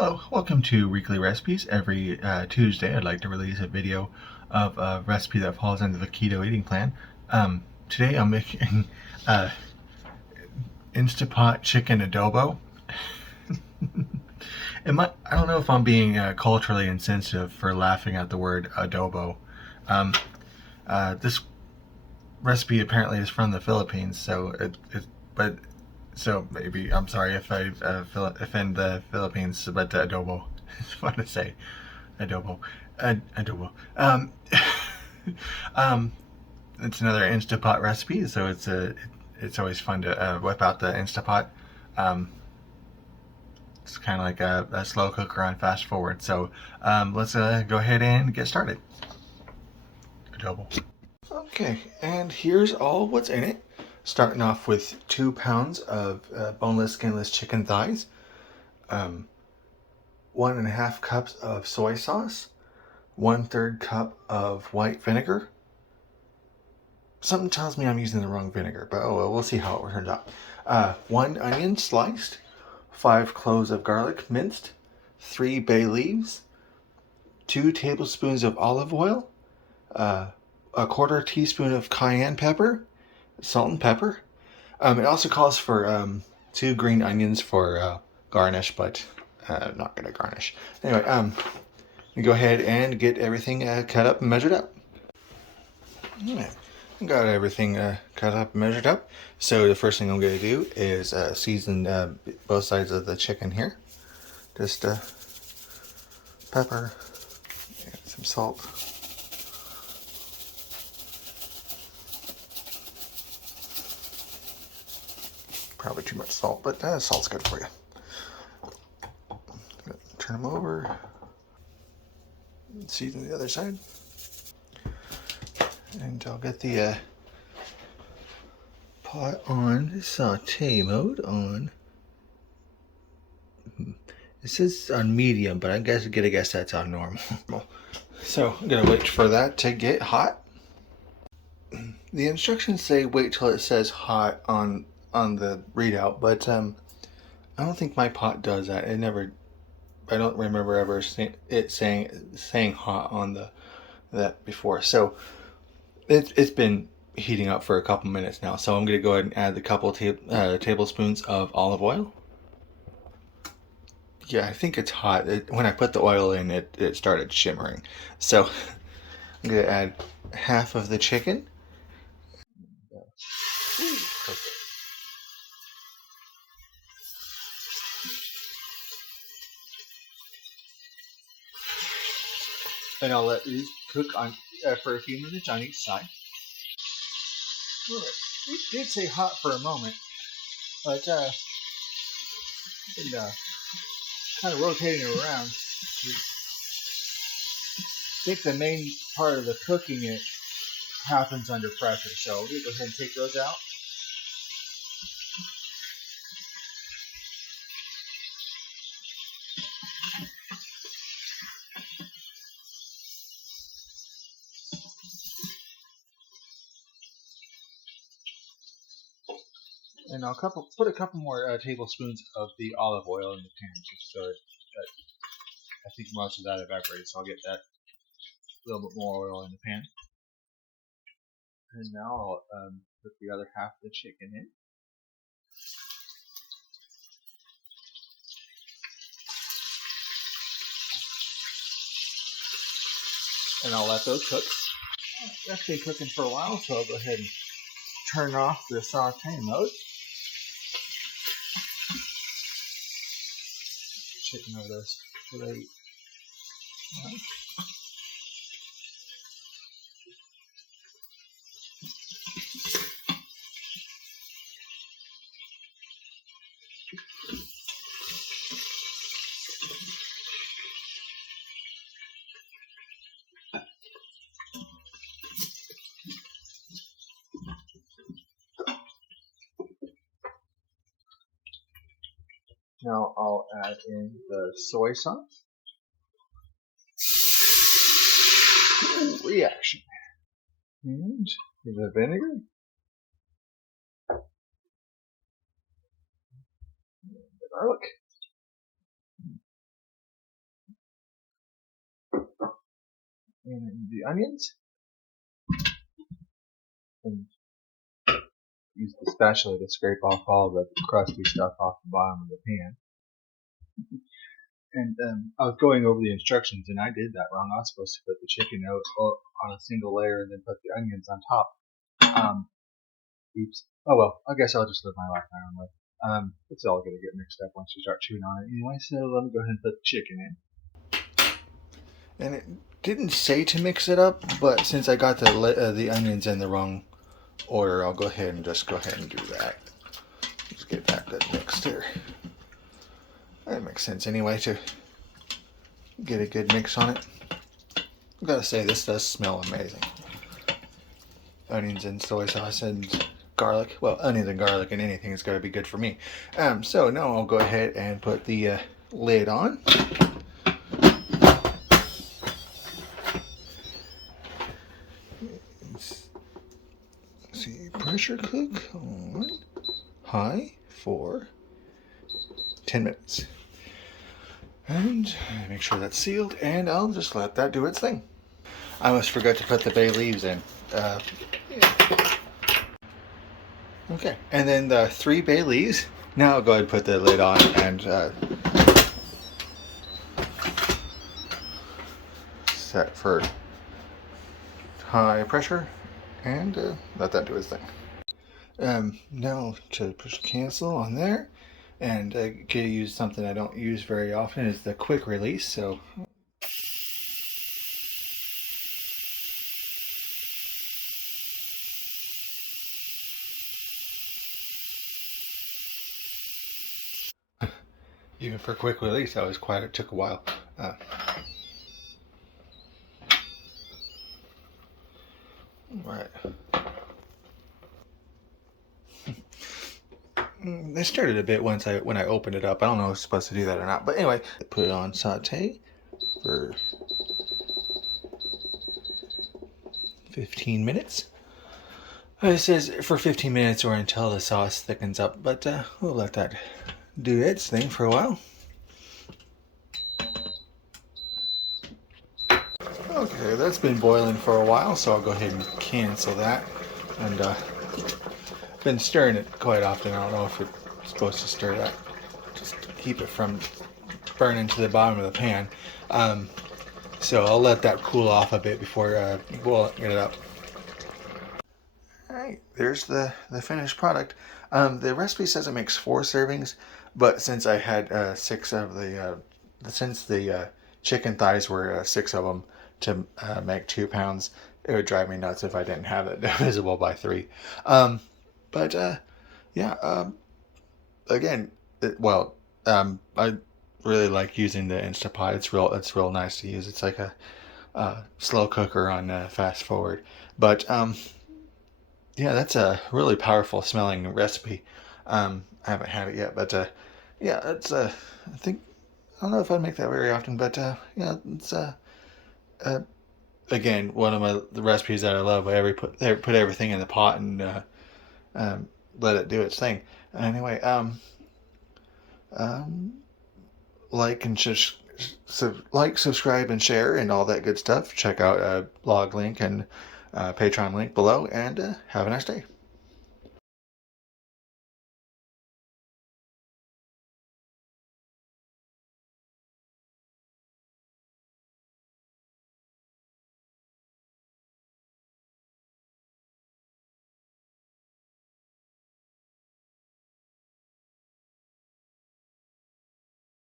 Hello, welcome to Weekly Recipes. Every Tuesday I'd like to release a video of a recipe that falls under the keto eating plan. Today I'm making Instapot chicken adobo. I don't know if I'm being culturally insensitive for laughing at the word adobo. This recipe apparently is from the Philippines, so maybe I'm sorry if I offend the Philippines, but adobo is what I say. Adobo. Adobo. Um, it's another Instapot recipe, so it's always fun to whip out the Instapot. It's kind of like a slow cooker on fast forward. So let's go ahead and get started. Adobo. Okay, and here's all what's in it. Starting off with 2 pounds of boneless, skinless chicken thighs, 1.5 cups of soy sauce, 1/3 cup of white vinegar. Something tells me I'm using the wrong vinegar, but oh well, we'll see how it turns out. 1 onion sliced, 5 cloves of garlic minced, 3 bay leaves, 2 tablespoons of olive oil, a 1/4 teaspoon of cayenne pepper, salt and pepper. It also calls for 2 green onions for garnish, but not gonna garnish. Anyway, we go ahead and get everything cut up and measured up. Yeah, got everything cut up and measured up. So the first thing I'm going to do is season both sides of the chicken here. Just pepper and some salt. Probably too much salt, but salt's good for you. Turn them over. Season the other side. And I'll get the pot on saute mode on. It says on medium, but I guess that's on normal. So I'm gonna wait for that to get hot. The instructions say wait till it says hot on the readout, but I don't think my pot does that. I don't remember ever saying hot on that before. So it's been heating up for a couple minutes now. So I'm gonna go ahead and add the couple tablespoons of olive oil. Yeah, I think it's hot. When I put the oil in, it started shimmering. So I'm gonna add half of the chicken. And I'll let these cook on for a few minutes on each side. Well, it did say hot for a moment, but been kind of rotating it around. I think the main part of the cooking it happens under pressure, so we'll go ahead and take those out. And I'll put a couple more tablespoons of the olive oil in the pan, just so I think most of that evaporated, so I'll get that little bit more oil in the pan. And now I'll put the other half of the chicken in. And I'll let those cook. That's been cooking for a while, so I'll go ahead and turn off the saute mode. Chicken over those plate. Now I'll add in the soy sauce. Ooh, reaction. And the vinegar. The garlic. And the onions. And use the spatula to scrape off all the crusty stuff off the bottom of the pan. And I was going over the instructions, and I did that wrong. I was supposed to put the chicken out on a single layer and then put the onions on top. Oops. Oh well, I guess I'll just live my life my own way. It's all going to get mixed up once you start chewing on it anyway, so let me go ahead and put the chicken in. And it didn't say to mix it up, but since I got the onions in the wrong order, I'll go ahead and do that. Just get that good mixed here. That makes sense anyway, to get a good mix on it. I've got to say, this does smell amazing. Onions and soy sauce and garlic. Well, onions and garlic and anything is got to be good for me. So now I'll go ahead and put the lid on. See, pressure cook on high for 10 minutes. And make sure that's sealed, and I'll just let that do its thing. I almost forgot to put the bay leaves in. Okay, and then the 3 bay leaves. Now I'll go ahead and put the lid on and set for high pressure, and let that do its thing. Now to push cancel on there, and to use something I don't use very often is the quick release. So even for quick release, that was it took a while. Right. They started a bit when I opened it up. I don't know if I was supposed to do that or not. But anyway, put it on saute for 15 minutes. It says for 15 minutes or until the sauce thickens up, but we'll let that do its thing for a while. Okay, that's been boiling for a while, so I'll go ahead and cancel that. And been stirring it quite often. I don't know if it's supposed to stir that, just to keep it from burning to the bottom of the pan. So I'll let that cool off a bit before boiling it up. Alright, there's the finished product. The recipe says it makes 4 servings, but since I had 6 of since the chicken thighs were 6 of them to make 2 pounds, it would drive me nuts if I didn't have it divisible by 3. Again, I really like using the Instapot. It's real nice to use. It's like a slow cooker on fast forward. But yeah, that's a really powerful smelling recipe. I haven't had it yet, but yeah, it's I think I don't know if I'd make that very often, but yeah, it's again one of the recipes that I love. I put everything in the pot and let it do its thing. Anyway, like and subscribe and share and all that good stuff. Check out blog link and Patreon link below, and have a nice day.